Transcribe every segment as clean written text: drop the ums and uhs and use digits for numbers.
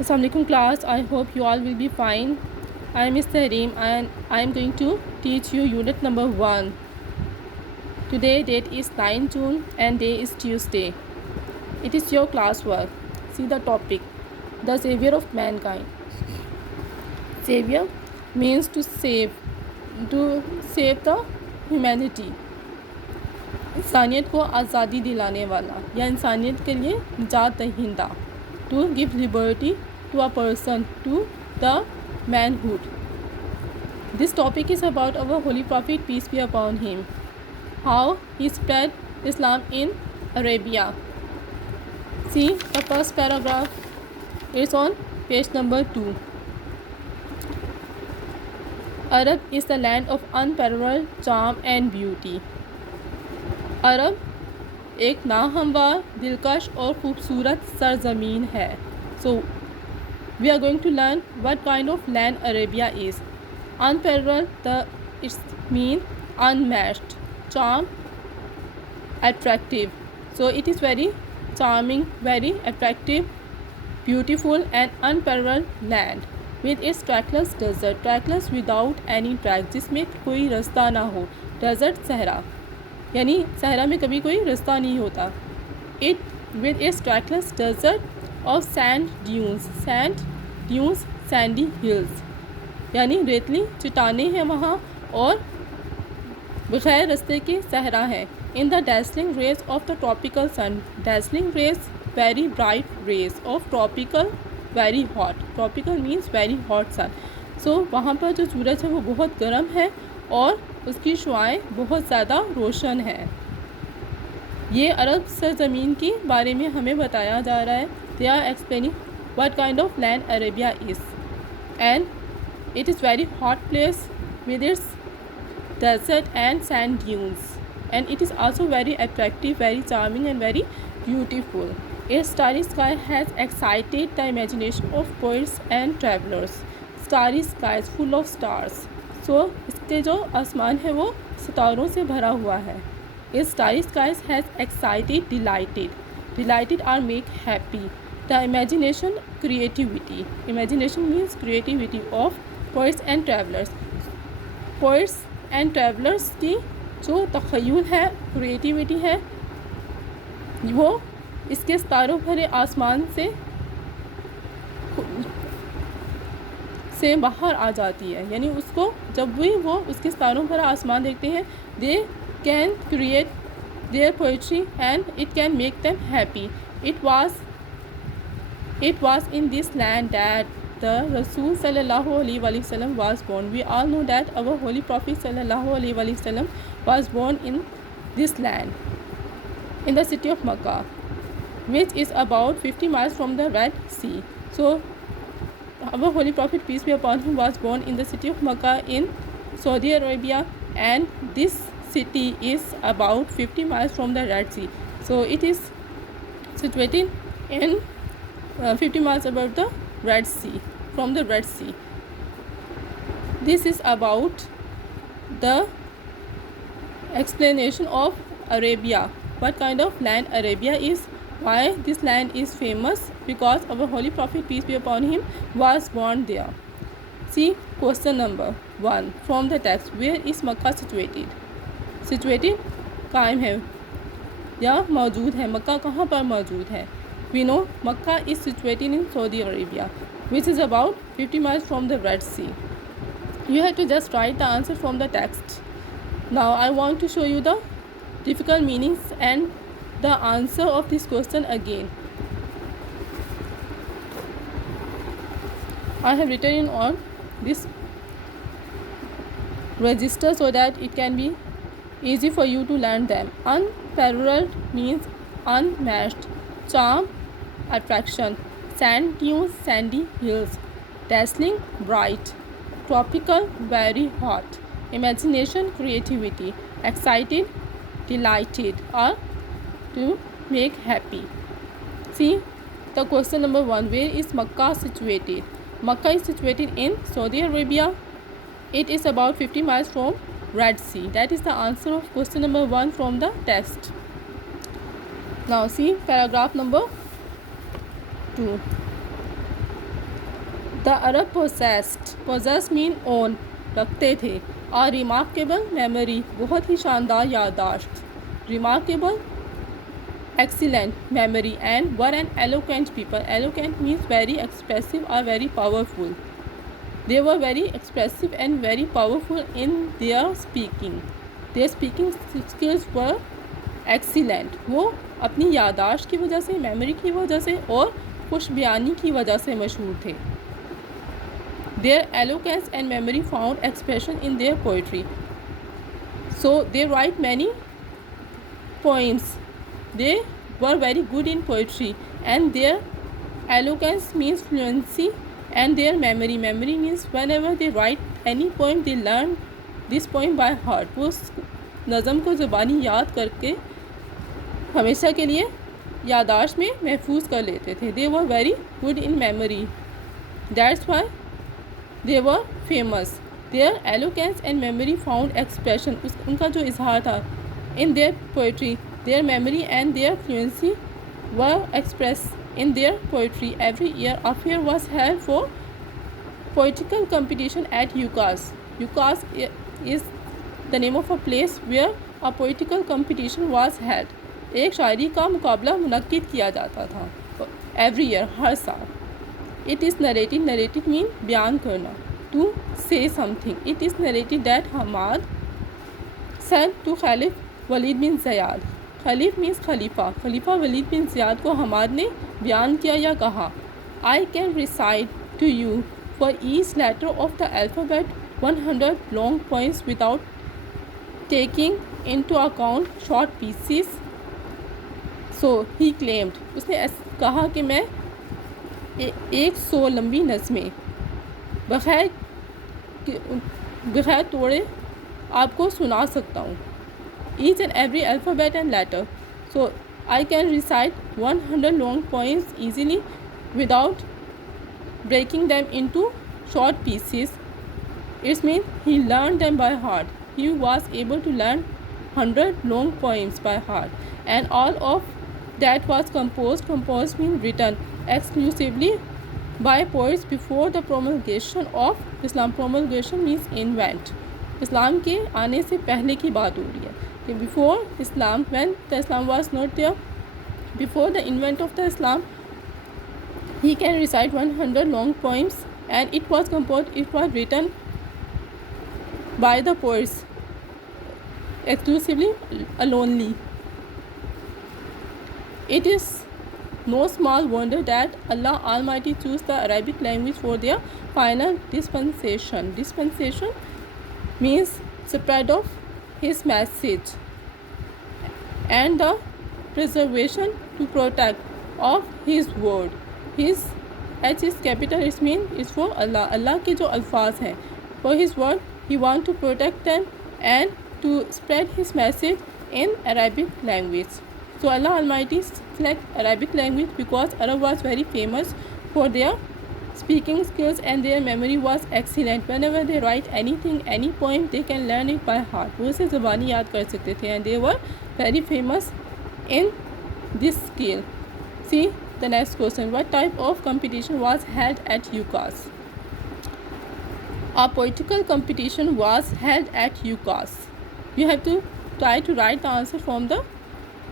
Assalamualaikum class. I hope you all will be fine. I am Mr. Harim and I am going to teach you unit number 1. Today date is 9 June and day is Tuesday. It is your classwork. See the topic. The Savior of Mankind. Savior means to save the humanity. इंसानियत को आज़ादी दिलाने वाला या इंसानियत के लिए निजात दहिंदा. To give liberty to a person, to the manhood. This topic is about our Holy Prophet, peace be upon him. How he spread Islam in Arabia. See the first paragraph. It's on page number 2. Arab is the land of unparalleled charm and beauty. अरब एक नाहमवार, दिलकश और ख़ूबसूरत सरज़मीन है. So we are going to learn what kind of land Arabia is. Unparalleled it's mean unmatched, charm, attractive. So it is very charming, very attractive, beautiful and unparalleled land with its trackless desert. Trackless without any track, जिसमें कोई रास्ता ना हो. Desert सहरा, यानी सहरा में कभी कोई रास्ता नहीं होता. It with its trackless desert of sand dunes. Sandy hills, यानी रेतली चट्टानें हैं वहाँ और बगैर रास्ते के सहरा है. In the dazzling rays of the tropical sun. Dazzling rays, very bright rays of tropical, very hot. Tropical means very hot sun. So वहाँ पर जो सूरज है वो बहुत गर्म है और उसकी शुआएँ बहुत ज़्यादा रोशन है. ये अरब सरज़मीन के बारे में हमें बताया जा रहा है. They are explaining what kind of land Arabia is and it is very hot place with its desert and sand dunes and it is also very attractive, very charming and very beautiful. A starry sky has excited the imagination of poets and travellers. Starry sky full of stars. So इसके जो आसमान है वो सितारों से भरा हुआ है. इस starry skies has excited, delighted or make happy. The imagination, creativity. Imagination means creativity of poets and travellers. Poets and travellers की जो तख़य्युल है, क्रिएटिविटी है, वो इसके सितारों भरे आसमान से बाहर आ जाती है. यानी उसको जब भी वो उसके सितारों भरा आसमान देखते हैं, they can create their poetry and it can make them happy. It was in this land that the रसूल सल्लल्लाहु अलैहि वसल्लम was born. We all know that our holy prophet सल्लल्लाहु अलैहि वसल्लम was born in this land in the city of Makkah, which is about 50 miles from the Red Sea. So our Holy Prophet, peace be upon him, was born in the city of Makkah in Saudi Arabia, and this city is about 50 miles from the Red Sea. So it is situated in 50 miles above the Red Sea, from the Red Sea. This is about the explanation of Arabia. What kind of land Arabia is, why this land is famous, because our Holy Prophet, peace be upon him, was born there. See question number 1 from the text. Where is Makkah situated? Situated कायम है या मौजूद है. मक्का कहाँ पर मौजूद है? We know Makkah is situated in Saudi Arabia, which is about 50 miles from the Red Sea. You have to just write the answer from the text. Now I want to show you the difficult meanings and the answer of this question again. I have written in on this register so that it can be easy for you to learn them. Unparalleled means unmatched. Charm, attraction. Sand dunes, sandy hills. Dazzling, bright. Tropical, very hot. Imagination, creativity. Excited, delighted, or to make happy. See the question number 1. Where is Makkah situated? Makkah is situated in Saudi Arabia. It is about 50 miles from Red Sea. That is the answer of question number 1 from the text. Now see paragraph number 2. The Arab possessed mean own, रखते थे. A remarkable memory, बहुत ही शानदार याददाश्त. Remarkable, excellent memory, and were an eloquent people. Eloquent means very expressive or very powerful. They were very expressive and very powerful in their speaking. Their speaking skills were excellent. वो अपनी याददाश्त की वजह से, memory की वजह से और खुश बयानी की वजह से मशहूर थे. Their eloquence and memory found expression in their poetry. So they write many poems. They were very good in poetry, and their eloquence means fluency, and their memory means whenever they write any poem they learn this poem by heart. वो नज़म को ज़बानी याद करके हमेशा के लिए याददाश्त में महफूज कर लेते थे. They were very good in memory. That's why they were famous. Their eloquence and memory found expression. उनका जो इजहार था in their poetry. Their memory and their fluency were expressed in their poetry. Every year a fair was held for poetical competition at UCAS. UCAS is the name of a place where a poetical competition was held. एक शायरी का मुकाबला मुनक्किद किया जाता था every year, हर साल. It is narrated. Narrated mean बयान करना. To say something. It is narrated that Hamad said to Khalif Walid bin Ziyad. Khalif means Khalifa. Khalifa Walid bin Ziyad को हमाद ने बयान किया या कहा. I can recite to you for each letter of the alphabet 100 long poems without taking into account short pieces. So he claimed. उसने कहा कि मैं 100 लंबी नज़में बग़ैर तोड़े आपको सुना सकता हूँ. Each and every alphabet and letter. So I can recite 100 long poems easily without breaking them into short pieces. It means he learned them by heart. He was able to learn 100 long poems by heart, and all of that was composed. Composed means written exclusively by poets before the promulgation of Islam. Promulgation means invent. इस्लाम के आने से पहले की बात हो रही है कि before Islam, when the Islam was not there, before the invent of the Islam, he can recite 100 long poems, and it was composed, it was written by the poets exclusively, alonely. It is no small wonder that Allah Almighty chose the Arabic language for their final dispensation. Dispensation means spread of His message and the preservation to protect of His word. His H is capital. It means is for Allah. Allah के जो अल्फाज हैं for His word, He want to protect them and to spread His message in Arabic language. So Allah Almighty select Arabic language because Arab was very famous for their speaking skills and their memory was excellent. Whenever they write anything, any poem, they can learn it by heart. वो उसे ज़बानी याद कर सकते थे, and they were very famous in this skill. See the next question. What type of competition was held at UCAS? A poetical competition was held at UCAS. You have to try to write the answer from the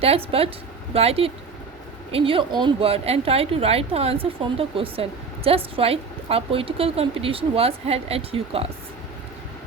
text, but write it in your own word and try to write the answer from the question. Just write a poetical competition was held at UCAS.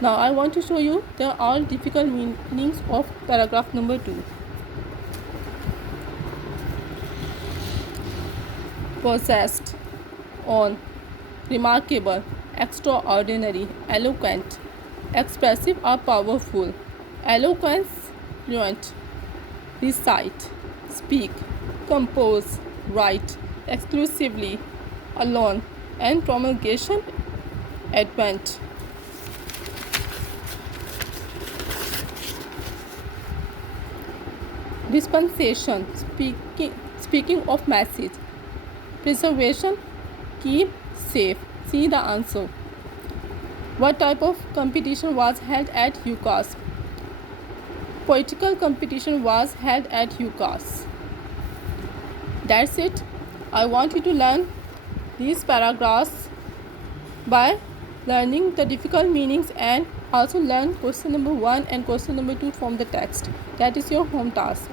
Now I want to show you the all difficult meanings of paragraph number 2. Possessed, on, remarkable, extraordinary, eloquent, expressive or powerful, eloquence, fluent, recite, speak, compose, write, exclusively, alone, and promulgation, advent. Dispensation, speaking of message. Preservation, keep safe. See the answer. What type of competition was held at UCAS? Poetical competition was held at UCAS. That's it. I want you to learn these paragraphs by learning the difficult meanings and also learn question number 1 and question number 2 from the text. That is your home task.